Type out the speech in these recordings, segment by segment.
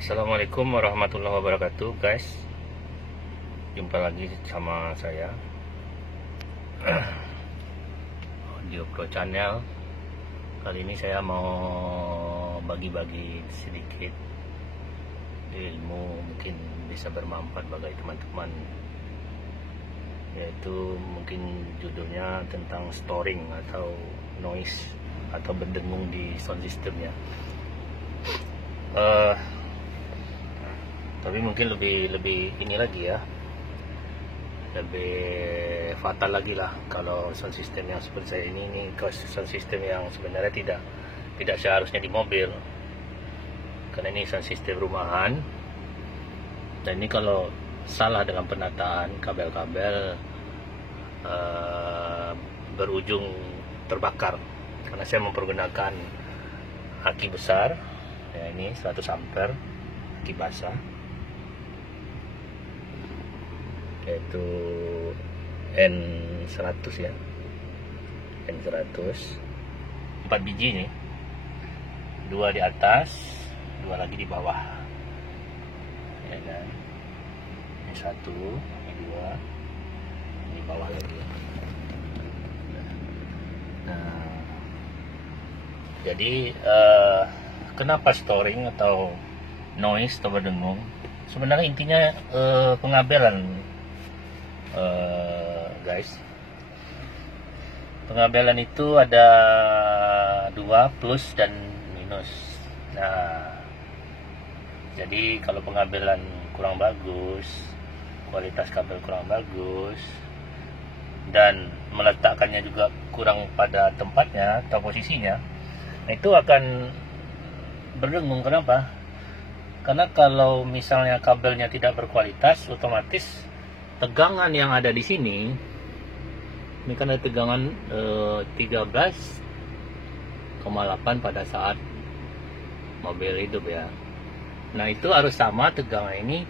Assalamualaikum warahmatullahi wabarakatuh, guys. Jumpa lagi sama saya Audio Pro Channel. Kali ini saya mau bagi-bagi sedikit ilmu, mungkin bisa bermanfaat bagi teman-teman, yaitu mungkin judulnya tentang storing atau noise atau berdengung di sound system ya. Tapi mungkin lebih ini lagi ya, lebih fatal lagi lah kalau sound system yang seperti saya ini sound system yang sebenarnya tidak seharusnya di mobil, karena ini sound system rumahan. Dan ini kalau salah dalam penataan kabel-kabel berujung terbakar, karena saya mempergunakan aki besar ya, ini 100 ampere aki basah, yaitu N100 ya, N100 4 biji nih, 2 di atas, 2 lagi di bawah ya kan. Ini 1, ini 2, ini bawah lagi. Nah, jadi kenapa storing atau noise atau berdengung? Sebenarnya intinya pengabelan, guys. Pengabelan itu ada 2, plus dan minus. Nah, jadi kalau pengabelan kurang bagus, kualitas kabel kurang bagus, dan meletakkannya juga kurang pada tempatnya atau posisinya, itu akan berdengung. Kenapa? Karena kalau misalnya kabelnya tidak berkualitas, otomatis tegangan yang ada di sini, ini kan ada tegangan 13,8 pada saat mobil hidup ya. Nah, itu harus sama tegangan ini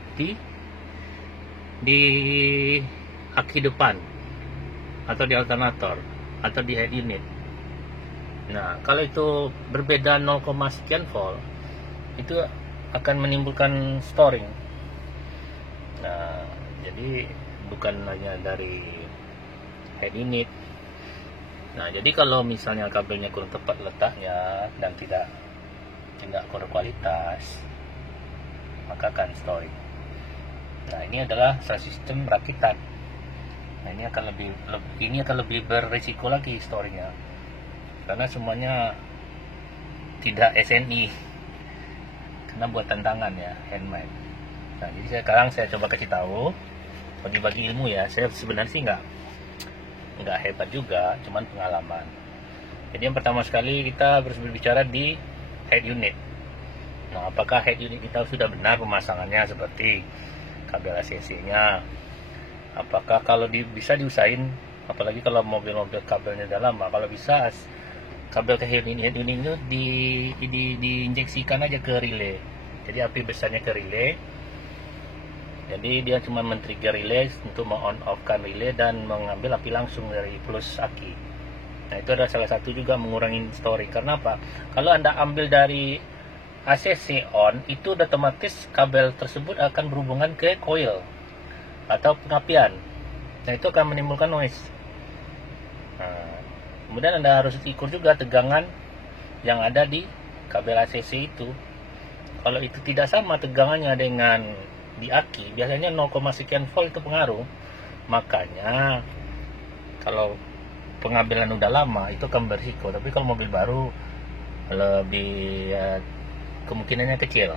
di aki depan atau di alternator atau di head unit. Nah, kalau itu berbeda 0, sekian volt, itu akan menimbulkan storing. Nah, jadi bukan hanya dari head unit. Nah, jadi kalau misalnya kabelnya kurang tepat letaknya dan tidak berkualitas, maka akan storing. Nah, ini adalah sound system rakitan. Nah, ini akan lebih berisiko lagi storingnya, karena semuanya tidak SNI, karena buatan tangan ya, handmade. Nah, jadi sekarang saya coba kasih tahu, bagi-bagi ilmu ya. Saya sebenarnya sih nggak hebat juga, cuman pengalaman. Jadi yang pertama sekali kita harus berbicara di head unit. Nah, apakah head unit kita sudah benar pemasangannya, seperti kabel ACC-nya? Apakah kalau bisa diusahain, apalagi kalau mobil-mobil kabelnya udah lama, kalau bisa kabel ke head unit itu diinjeksikan aja ke relay. Jadi api besarnya ke relay. Jadi dia cuma men-trigger relay untuk on off-kan relay dan mengambil api langsung dari plus aki. Nah, itu adalah salah satu juga mengurangi storing. Karena apa? Kalau Anda ambil dari ACC on, itu otomatis kabel tersebut akan berhubungan ke coil atau pengapian. Nah, itu akan menimbulkan noise. Nah, kemudian Anda harus ukur juga tegangan yang ada di kabel ACC itu. Kalau itu tidak sama tegangannya dengan di aki, biasanya 0, sekian volt itu pengaruh. Makanya kalau pengabelan udah lama itu akan berisiko. Tapi kalau mobil baru lebih kemungkinannya kecil.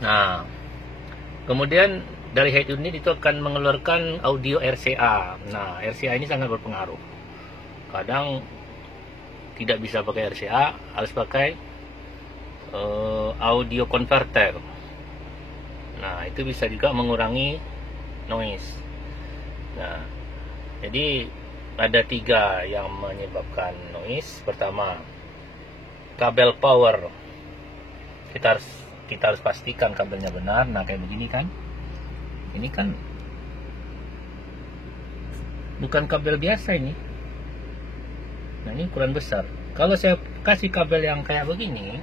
Nah, kemudian dari head unit itu akan mengeluarkan audio RCA. Nah, RCA ini sangat berpengaruh. Kadang tidak bisa pakai RCA, harus pakai audio converter. Nah, itu bisa juga mengurangi noise. Nah, jadi ada 3 yang menyebabkan noise. Pertama, kabel power. Kita harus pastikan kabelnya benar. Nah, kayak begini kan, ini kan bukan kabel biasa ini. Nah, ini ukuran besar. Kalau saya kasih kabel yang kayak begini,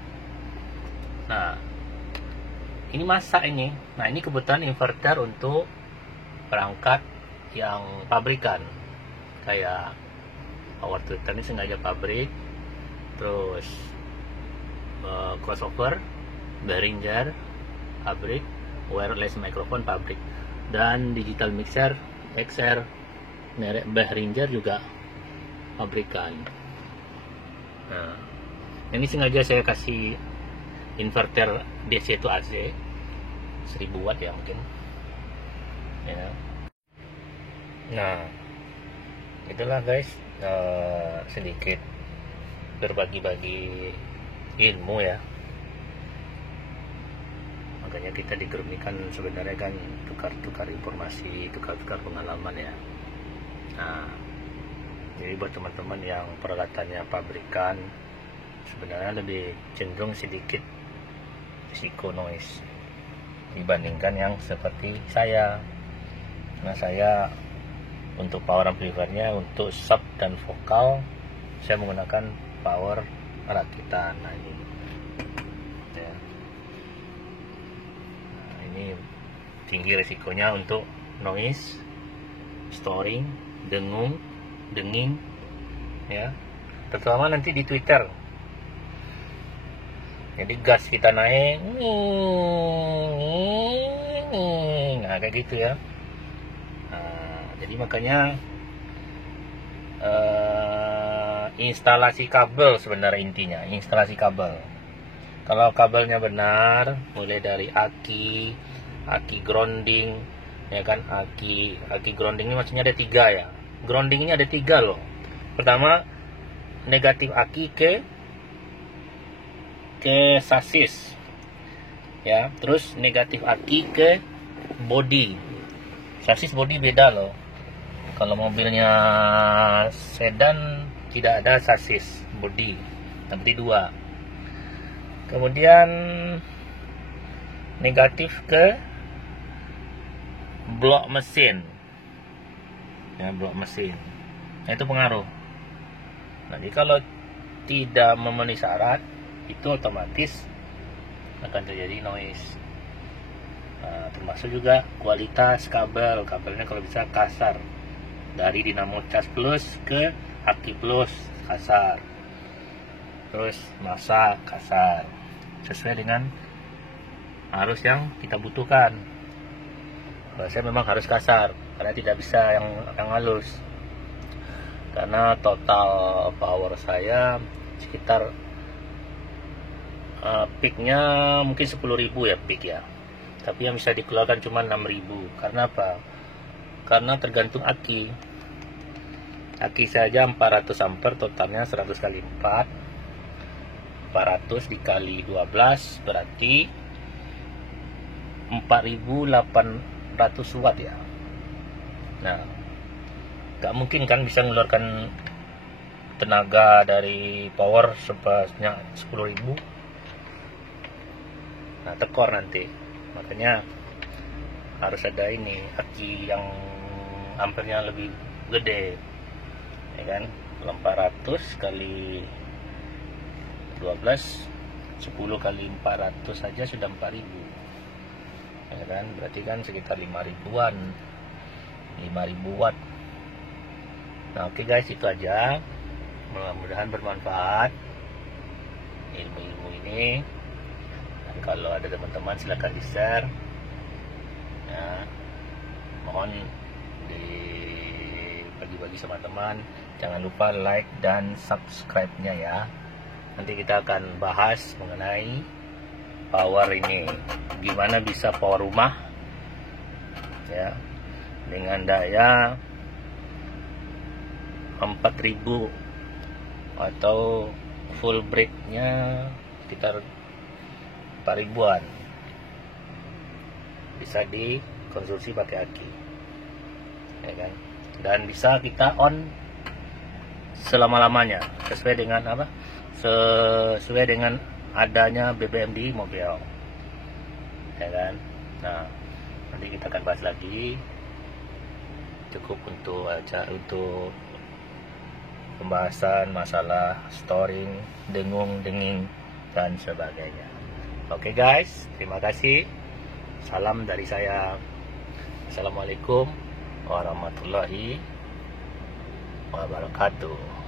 nah ini masak ini. Nah, ini kebetulan inverter untuk perangkat yang pabrikan, kayak power twitter ini sengaja pabrik, terus crossover Behringer pabrik, wireless microphone pabrik, dan digital mixer XR merek Behringer juga pabrikan. Nah, ini sengaja saya kasih inverter DC to AC 1000 watt ya mungkin ya. Nah, itulah guys, sedikit berbagi-bagi ilmu ya. Makanya kita di grup ini kan sebenarnya kan tukar-tukar informasi, tukar-tukar pengalaman ya. Nah, jadi buat teman-teman yang peralatannya pabrikan, sebenarnya lebih cenderung sedikit risiko noise dibandingkan yang seperti saya. Nah, saya untuk power amplifiernya, untuk sub dan vokal saya menggunakan power rakitan. Nah, ini ya. Nah, ini tinggi risikonya untuk noise, storing, dengung, denging ya, terutama nanti di Twitter. Jadi gas kita naik, nah kayak gitu ya. Nah, jadi makanya instalasi kabel sebenarnya intinya, instalasi kabel. Kalau kabelnya benar, mulai dari aki grounding, ya kan, aki grounding ini maksudnya ada 3 ya. Grounding ini ada 3 loh. Pertama, negatif aki ke sasis ya, terus negatif aki ke body. Sasis body beda loh. Kalau mobilnya sedan tidak ada sasis body, tapi 2. Kemudian negatif ke blok mesin ya, blok mesin. Nah, itu pengaruh. Nanti kalau tidak memenuhi syarat, itu otomatis akan terjadi noise. Nah, termasuk juga kualitas kabelnya kalau bisa kasar, dari dinamo cas plus ke aki plus kasar, terus massa kasar, sesuai dengan arus yang kita butuhkan. Kalau saya memang harus kasar karena tidak bisa yang halus, karena total power saya sekitar peaknya mungkin 10.000 ya peak ya, tapi yang bisa dikeluarkan cuma 6.000. Karena apa? Karena tergantung aki saja 400 ampere, totalnya 100 kali 4, 400 dikali 12 berarti 4.800 watt ya. Nah, gak mungkin kan bisa mengeluarkan tenaga dari power sebanyak 10.000. Nah, tekor nanti. Makanya harus ada ini aki yang ampernya lebih gede ya kan. 400 kali 12, 10 kali 400 saja sudah 4.000 ya kan, berarti kan sekitar 5.000-an, 5.000 watt. Nah, oke guys, itu aja. Mudah-mudahan bermanfaat ilmu-ilmu ini. Dan kalau ada teman-teman silakan di-share ya. Mohon dibagi-bagi sama teman. Jangan lupa like dan subscribe-nya ya. Nanti kita akan bahas mengenai power ini, gimana bisa power rumah ya dengan daya 4.000 atau full break-nya sekitar 4.000-an, bisa dikonsumsi pakai aki ya kan, dan bisa kita on selama-lamanya sesuai dengan apa, sesuai dengan adanya BBM di mobil ya kan. Nah, nanti kita akan bahas lagi. Cukup untuk pembahasan masalah storing, dengung, denging dan sebagainya. Oke guys, terima kasih. Salam dari saya. Assalamualaikum warahmatullahi wabarakatuh.